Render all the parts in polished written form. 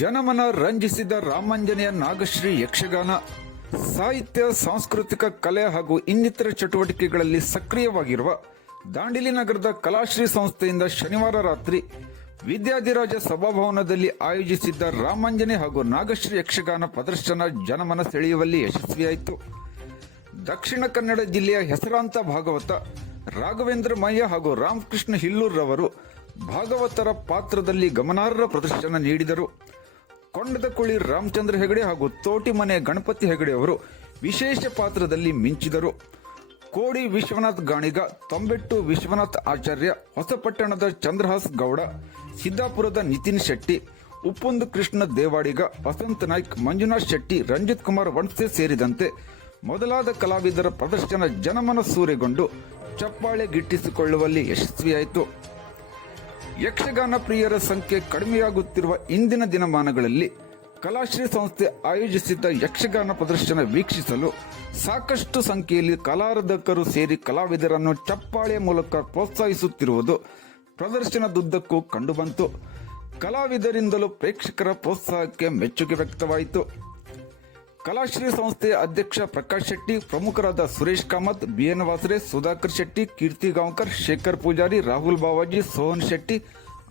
ಜನಮನ ರಂಜಿಸಿದ ರಾಮಾಂಜನೇಯ ನಾಗಶ್ರೀ ಯಕ್ಷಗಾನ ಸಾಹಿತ್ಯ, ಸಾಂಸ್ಕೃತಿಕ ಕಲೆ ಹಾಗೂ ಇನ್ನಿತರ ಚಟುವಟಿಕೆಗಳಲ್ಲಿ ಸಕ್ರಿಯವಾಗಿರುವ ದಾಂಡೇಲಿ ನಗರದ ಕಲಾಶ್ರೀ ಸಂಸ್ಥೆಯಿಂದ ಶನಿವಾರ ರಾತ್ರಿ ವಿದ್ಯಾಧಿರಾಜ ಸಭಾಭವನದಲ್ಲಿ ಆಯೋಜಿಸಿದ್ದ ರಾಮಾಂಜನೇಯ ಹಾಗೂ ನಾಗಶ್ರೀ ಯಕ್ಷಗಾನ ಪ್ರದರ್ಶನ ಜನಮನ ಸೆಳೆಯುವಲ್ಲಿ ಯಶಸ್ವಿಯಾಯಿತು. ದಕ್ಷಿಣ ಕನ್ನಡ ಜಿಲ್ಲೆಯ ಹೆಸರಾಂತ ಭಾಗವತ ರಾಘವೇಂದ್ರ ಮಯ್ಯ ಹಾಗೂ ರಾಮಕೃಷ್ಣ ಹಿಲ್ಲೂರ್ ರವರು ಭಾಗವತರ ಪಾತ್ರದಲ್ಲಿ ಗಮನಾರ್ಹ ಪ್ರದರ್ಶನ ನೀಡಿದರು. ಕೊಂಡದಕುಳಿ ರಾಮಚಂದ್ರ ಹೆಗಡೆ ಹಾಗೂ ತೋಟಿಮನೆ ಗಣಪತಿ ಹೆಗಡೆ ಅವರು ವಿಶೇಷ ಪಾತ್ರದಲ್ಲಿ ಮಿಂಚಿದರು. ಕೋಡಿ ವಿಶ್ವನಾಥ್ ಗಾಣಿಗ, ತೊಂಬೆಟ್ಟು ವಿಶ್ವನಾಥ್ ಆಚಾರ್ಯ, ಹೊಸಪಟ್ಟಣದ ಚಂದ್ರಹಾಸ್ ಗೌಡ, ಸಿದ್ದಾಪುರದ ನಿತಿನ್ ಶೆಟ್ಟಿ, ಉಪ್ಪುಂದು ಕೃಷ್ಣ ದೇವಾಡಿಗ, ವಸಂತ ನಾಯ್ಕ್, ಮಂಜುನಾಥ್ ಶೆಟ್ಟಿ, ರಂಜಿತ್ ಕುಮಾರ್ ವಣ್ಸೆ ಸೇರಿದಂತೆ ಮೊದಲಾದ ಕಲಾವಿದರ ಪ್ರದರ್ಶನ ಜನಮನ ಸೂರೆಗೊಂಡು ಚಪ್ಪಾಳೆ ಗಿಟ್ಟಿಸಿಕೊಳ್ಳುವಲ್ಲಿ ಯಶಸ್ವಿಯಾಯಿತು. ಯಕ್ಷಗಾನ ಪ್ರಿಯರ ಸಂಖ್ಯೆ ಕಡಿಮೆಯಾಗುತ್ತಿರುವ ಇಂದಿನ ದಿನಮಾನಗಳಲ್ಲಿ ಕಲಾಶ್ರೀ ಸಂಸ್ಥೆ ಆಯೋಜಿಸಿದ್ದ ಯಕ್ಷಗಾನ ಪ್ರದರ್ಶನ ವೀಕ್ಷಿಸಲು ಸಾಕಷ್ಟು ಸಂಖ್ಯೆಯಲ್ಲಿ ಕಲಾರಾಧಕರು ಸೇರಿ ಕಲಾವಿದರನ್ನು ಚಪ್ಪಾಳೆ ಮೂಲಕ ಪ್ರೋತ್ಸಾಹಿಸುತ್ತಿರುವುದು ಪ್ರದರ್ಶನದುದ್ದಕ್ಕೂ ಕಂಡುಬಂತು. ಕಲಾವಿದರಿಂದಲೂ ಪ್ರೇಕ್ಷಕರ ಪ್ರೋತ್ಸಾಹಕ್ಕೆ ಮೆಚ್ಚುಗೆ ವ್ಯಕ್ತವಾಯಿತು. ಕಲಾಶ್ರೀ ಸಂಸ್ಥೆಯ ಅಧ್ಯಕ್ಷ ಪ್ರಕಾಶ್ ಶೆಟ್ಟಿ, ಪ್ರಮುಖರಾದ ಸುರೇಶ್ ಕಾಮತ್, ಬಿಎನ್ ವಾಸರೆ, ಸುಧಾಕರ್ ಶೆಟ್ಟಿ, ಕೀರ್ತಿ ಗಾಂವ್ಕರ್, ಶೇಖರ್ ಪೂಜಾರಿ, ರಾಹುಲ್ ಬಾವಾಜಿ, ಸೋಹನ್ ಶೆಟ್ಟಿ,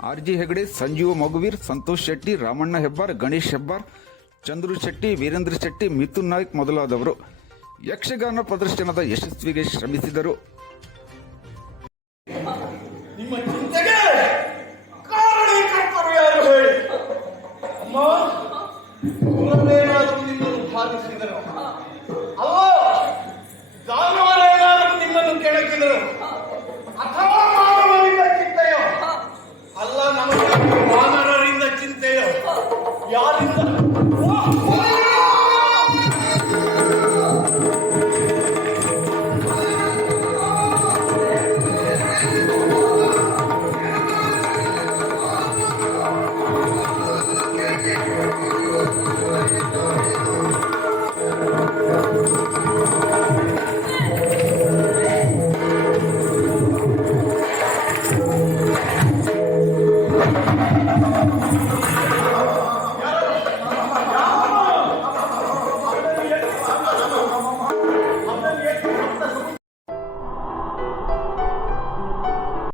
ಆರ್ಜಿ ಹೆಗಡೆ, ಸಂಜೀವ ಮಗುವೀರ್, ಸಂತೋಷ್ ಶೆಟ್ಟಿ, ರಾಮಣ್ಣ ಹೆಬ್ಬಾರ್, ಗಣೇಶ್ ಹೆಬ್ಬಾರ್, ಚಂದ್ರು ಶೆಟ್ಟಿ, ವೀರೇಂದ್ರ ಶೆಟ್ಟಿ, ಮಿಥುನ್ ನಾಯ್ಕ್ ಮೊದಲಾದವರು ಯಕ್ಷಗಾನ ಪ್ರದರ್ಶನದ ಯಶಸ್ವಿಗೆ ಶ್ರಮಿಸಿದರು. ಅಲ್ಲ, ಜಾನುವಾರು ಏನಾದರೂ ನಿಮ್ಮನ್ನು ಕೆಣಕಿದರು,